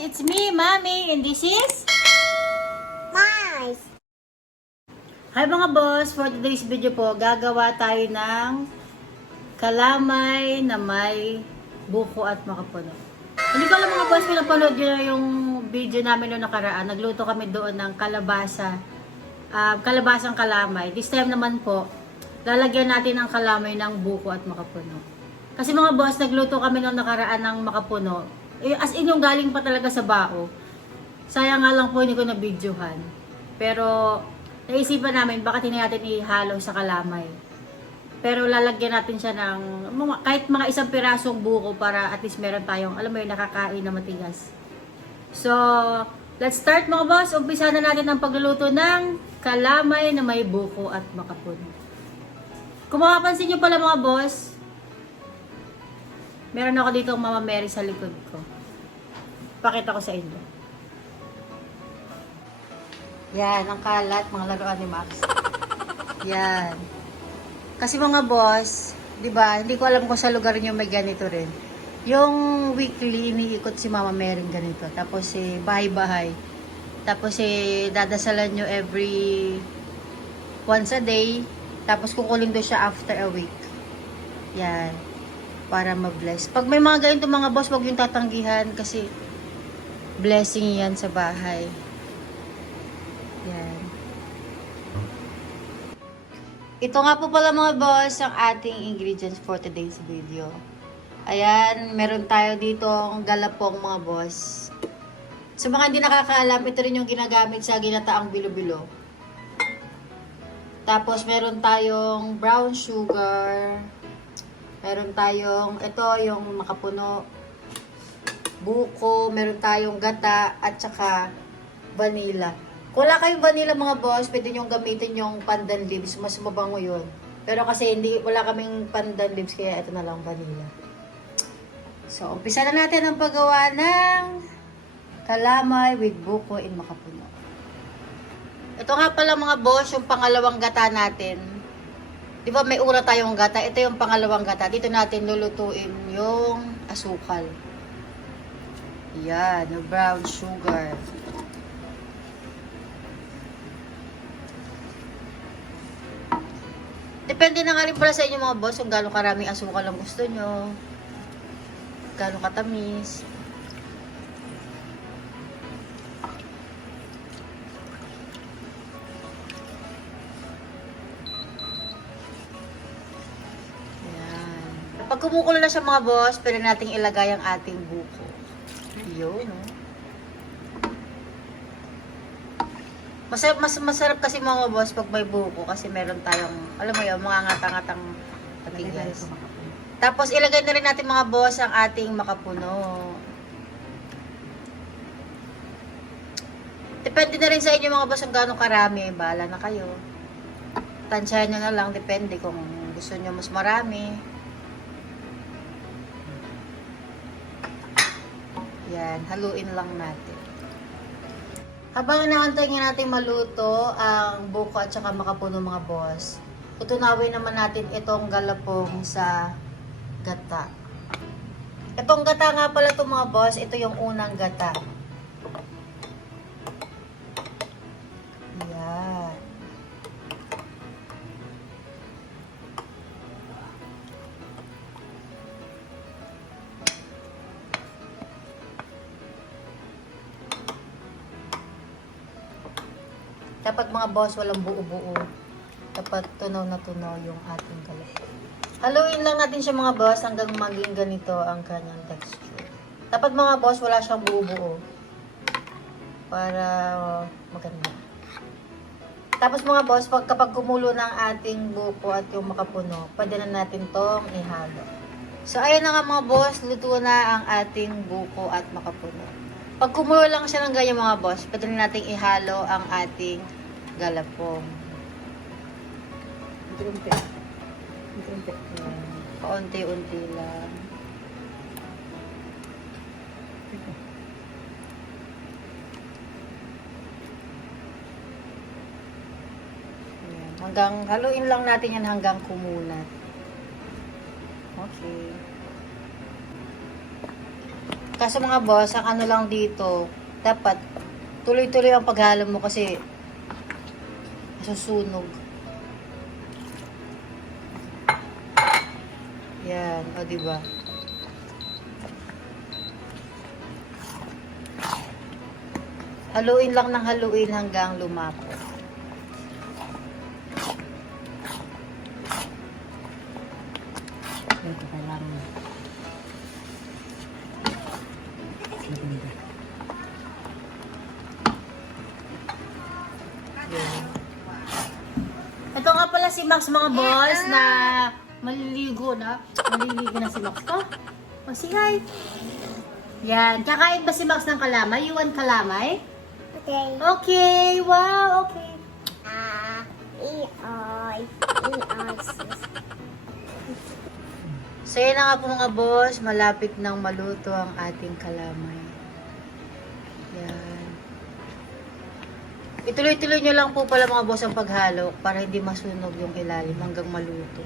It's me, Mami, and this is... Mice. Hi mga boss! For today's video po, gagawa tayo ng kalamay na may buko at makapuno. Hindi ko alam mga boss, kung napanood nyo yung video namin noong nakaraan. Nagluto kami doon ng kalabasa. ah, kalabasang kalamay. This time naman po, lalagyan natin ang kalamay ng buko at makapuno. Kasi mga boss, nagluto kami noong nakaraan ng makapuno. Eh, As in yung galing pa talaga sa bao. Sayang nga lang po hindi ko na-videohan. Pero naisipan namin bakit hindi natin ihalo sa kalamay. Pero lalagyan natin siya ng kahit mga isang pirasong buko para at least meron tayong, alam mo yun, nakakain na matigas. So, let's start mga boss. Umpisa na natin ang pagluluto ng kalamay na may buko at makapuno. Kung mapapansin nyo pala mga boss, meron ako dito Mama Mary sa likod ko. Pakita ko sa inyo. Yan, ang kalat, mga laruan ni Max. Yan. Kasi mga boss, 'di ba? Hindi ko alam kung sa lugar niyo may ganito rin. Yung weekly iniikot si Mama Mary ganito. Tapos eh bahay-bahay. Tapos eh dadasalan nyo every once a day. Tapos kukuling doon siya after a week. Yan. Para ma-bless. Pag may mga ganito mga boss, wag yung tatanggihan kasi blessing yan sa bahay. Yan. Ito nga po pala mga boss ang ating ingredients for today's video. Ayan, meron tayo dito ang galapong mga boss. Sa mga hindi nakakaalam, ito rin yung ginagamit sa ginataang bilo-bilo. Tapos meron tayong brown sugar. Meron tayong, ito yung makapuno. Buko, meron tayong gata, at saka vanilla. Kung wala kayong vanilla mga boss, pwede nyo gamitin yung pandan leaves. Mas mabango yun. Pero kasi hindi, wala kaming pandan leaves, kaya ito na lang vanilla. So, umpisa na natin ang paggawa ng kalamay with buko in makapuno. Ito nga pala mga boss, yung pangalawang gata natin. Di ba may ura tayong gata? Ito yung pangalawang gata. Dito natin lulutuin yung asukal. Yan, yung brown sugar. Depende na nga rin pala sa inyo mga boss kung gano'ng karaming asukal ang gusto nyo. Gano'ng katamis. Pag kumukulo na siya mga boss, pwede nating ilagay ang ating buko. Yun, no? Masarap, mas masarap kasi mga boss pag may buko kasi meron tayong, alam mo yun, mga ngatang-ngatang patigas. Tapos ilagay na rin natin mga boss ang ating makapuno. Depende na rin sa inyo mga boss kung gaano karami. Bahala na kayo. Tansyahan nyo na lang. Depende kung gusto nyo mas marami. Yan. Haluin lang natin. Habang inaantay nga natin maluto ang buko at saka makapuno mga boss, tutunawin naman natin itong galapong sa gata. Itong gata nga pala to mga boss, ito yung unang gata. Dapat mga boss, walang buo-buo. Dapat tunaw na tunaw yung ating galapong. Haluin lang natin siya mga boss hanggang maging ganito ang kanyang texture. Dapat mga boss, wala siyang buo-buo. Para maganda. Tapos mga boss, pag, kapag kumulo ng ating buko at yung makapuno, pwede na natin tong ihalo. So, ayun na nga mga boss, luto na ang ating buko at makapuno. Pag kumulo lang siya ng ganyan mga boss, pwede na nating ihalo ang ating galapong. Unti-unti. Unti-unti. Paunti-unti lang. Ayan. Hanggang, haluin lang natin yan hanggang kumulat. Okay. Kaso mga boss, ang ano lang dito, dapat tuloy-tuloy ang paghalo mo kasi susunog. Yan, o diba? Haluin lang ng haluin hanggang lumapot. Ito nga pala si Max mga boss na maliligo na. Maliligo na si Max ko. O si hi. Yan. Kakain ba si Max ng kalamay? You want kalamay? Okay. Okay. Wow. Okay. Ah, E-I. E-I. So yan na nga po mga boss. Malapit nang maluto ang ating kalamay. Yan. Ituloy-tuloy nyo lang po pala mga boss ang paghalo para hindi masunog yung ilalim hanggang maluto.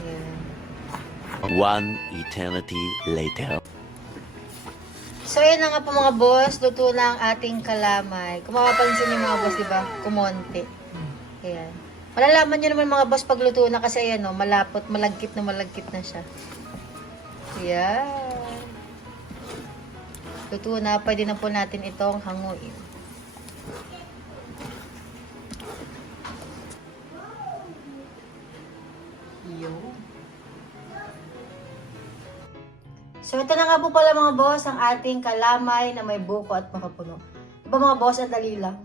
Yan. One eternity later. So, ayan na nga po mga boss. Luto na ang ating kalamay. Kung mapapansin niyo mga boss, di ba? Kumonti. Ayan. Malalaman niyo naman mga boss pag luto na kasi ayan o, malapot, malagkit na malagkit na siya. Ayan. Luto na. Pwede na po natin itong hanguin. Yun. So ito na nga po pala mga boss ang ating kalamay na may buko at makapuno. Diba mga boss, ang dali lang.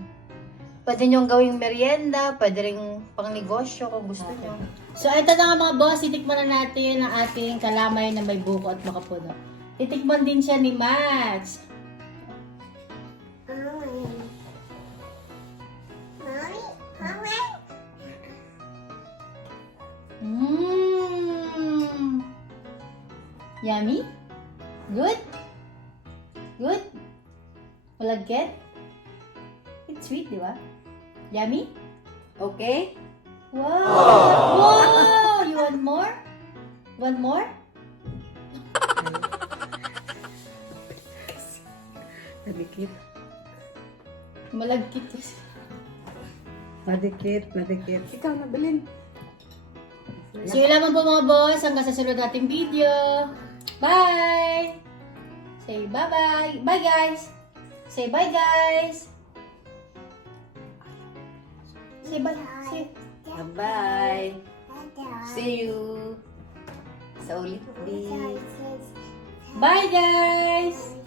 Pwede nyo gawing merienda, pwede rin pang negosyo kung gusto nyo. So ito na nga mga boss, titikman na natin ang ating kalamay na may buko at makapuno. Titikman din siya ni Max. Yummy? Good? Good? Malagkit? It's sweet, di ba? Yummy? Okay? Wow! Wow! You want more? Want more? Madikit. Malagkit kasi. Madikit, madikit. Ikaw na, Belin. So yun lamang po mga boss, hanggang sa sunod nating video. Bye! Say bye-bye. Bye guys! Say bye guys! Say bye. Say. Bye. Bye. See you. Sa ulit. Bye guys!